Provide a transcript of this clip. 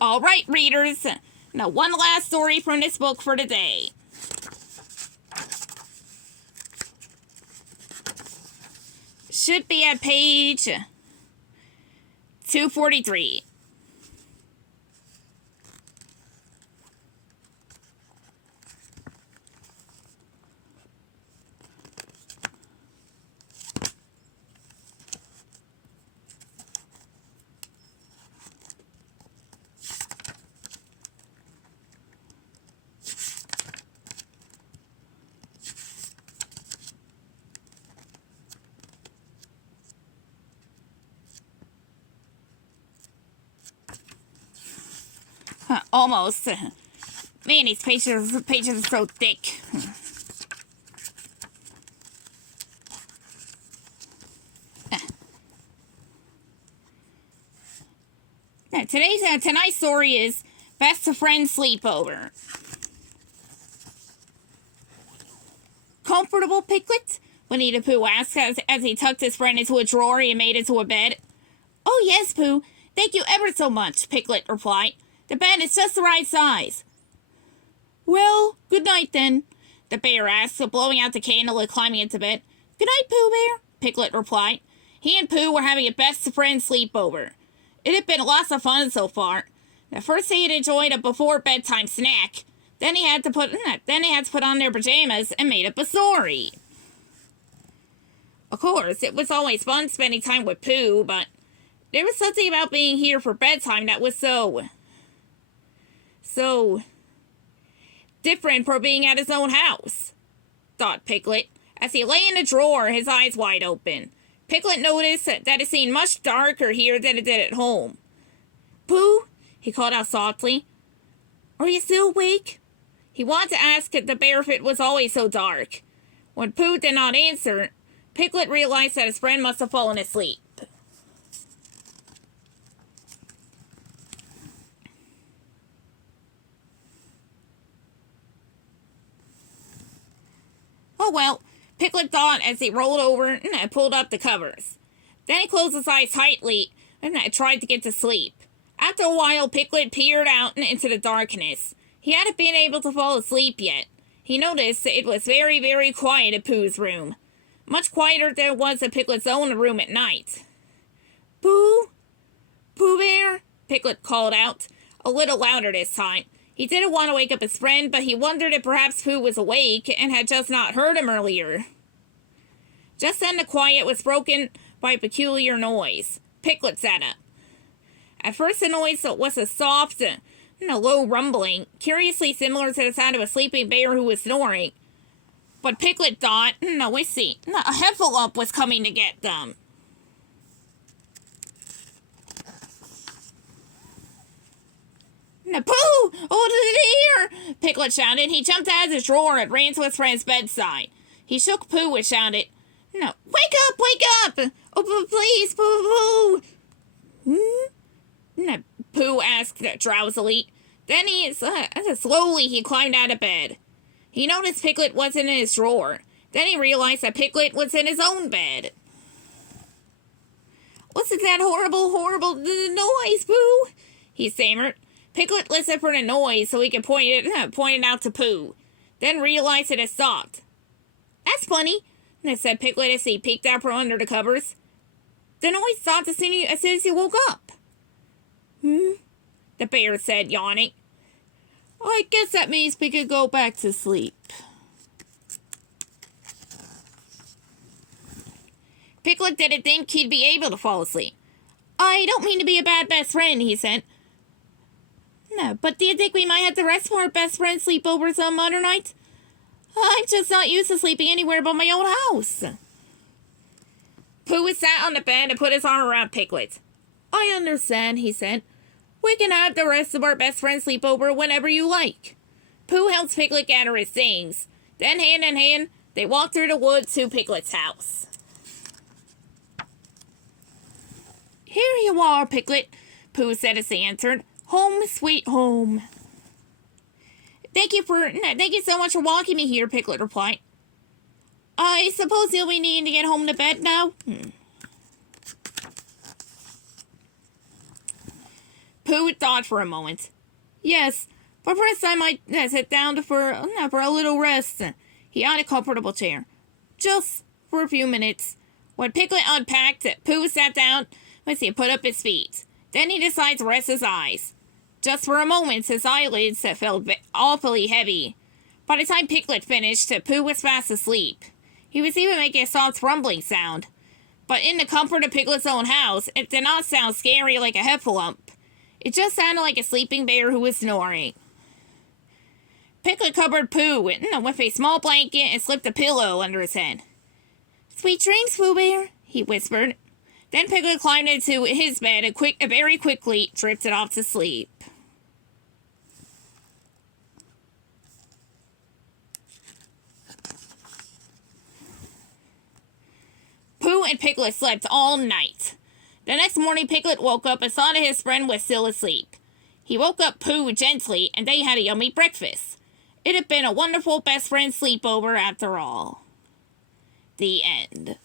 All right, readers. Now, one last story from this book for today. Should be at page 243. Almost. Man, these pages are so thick. Now, tonight's story is Best of Friend Sleepover. Comfortable, Piglet? Winnie the Pooh asked as he tucked his friend into a drawer and made it to a bed. Oh, yes, Pooh. Thank you ever so much, Piglet replied. The bed is just the right size. Well, good night then, the bear asked, blowing out the candle and climbing into bed. Good night, Pooh Bear, Piglet replied. He and Pooh were having a best of friend sleepover. It had been lots of fun so far. At first he had enjoyed a before bedtime snack. Then he had to put on their pajamas and made up a story. Of course, it was always fun spending time with Pooh, but there was something about being here for bedtime that was so different from being at his own house, thought Piglet, as he lay in the drawer, his eyes wide open. Piglet noticed that it seemed much darker here than it did at home. Pooh, he called out softly. Are you still awake? He wanted to ask the bear if it was always so dark. When Pooh did not answer, Piglet realized that his friend must have fallen asleep. Oh well, Piglet thought as he rolled over and pulled up the covers. Then he closed his eyes tightly and tried to get to sleep. After a while, Piglet peered out into the darkness. He hadn't been able to fall asleep yet. He noticed it was very, very quiet in Pooh's room. Much quieter than it was in Piglet's own room at night. Pooh? Pooh Bear? Piglet called out, a little louder this time. He didn't want to wake up his friend, but he wondered if perhaps Pooh was awake and had just not heard him earlier. Just then the quiet was broken by a peculiar noise. Piglet sat up. At first the noise was a soft and a low rumbling, curiously similar to the sound of a sleeping bear who was snoring. But Piglet thought, a heffalump was coming to get them. Pooh! Oh, dear! Piglet shouted. He jumped out of his drawer and ran to his friend's bedside. He shook Pooh and shouted, No, wake up, wake up! Oh, please, Pooh! Pooh asked drowsily. Then slowly he climbed out of bed. He noticed Piglet wasn't in his drawer. Then he realized that Piglet was in his own bed. What's that horrible, horrible noise, Pooh? He stammered. Piglet listened for the noise so he could point it out to Pooh. Then realized it had stopped. That's funny, said Piglet as he peeked out from under the covers. The noise stopped as soon as you woke up. The bear said, yawning. I guess that means we could go back to sleep. Piglet didn't think he'd be able to fall asleep. I don't mean to be a bad best friend, he said. No, but do you think we might have to rest for our best friend sleepover some other night? I'm just not used to sleeping anywhere but my own house. Pooh sat on the bed and put his arm around Piglet. I understand, he said. We can have the rest of our best friend sleepover whenever you like. Pooh helped Piglet gather his things. Then, hand in hand, they walked through the woods to Piglet's house. Here you are, Piglet, Pooh said as they entered. Home, sweet home. Thank you so much for walking me here, Piglet replied. I suppose you'll be needing to get home to bed now? Pooh thought for a moment. Yes, but first I might sit down for a little rest. He had a comfortable chair. Just for a few minutes. When Piglet unpacked, Pooh sat down as he put up his feet. Then he decided to rest his eyes. Just for a moment, his eyelids felt awfully heavy. By the time Piglet finished, Pooh was fast asleep. He was even making a soft rumbling sound. But in the comfort of Piglet's own house, it did not sound scary like a heffalump. It just sounded like a sleeping bear who was snoring. Piglet covered Pooh with a small blanket and slipped a pillow under his head. Sweet dreams, Pooh Bear, he whispered. Then Piglet climbed into his bed and very quickly drifted off to sleep. Pooh and Piglet slept all night. The next morning, Piglet woke up and saw that his friend was still asleep. He woke up Pooh gently, and they had a yummy breakfast. It had been a wonderful best friend sleepover after all. The end.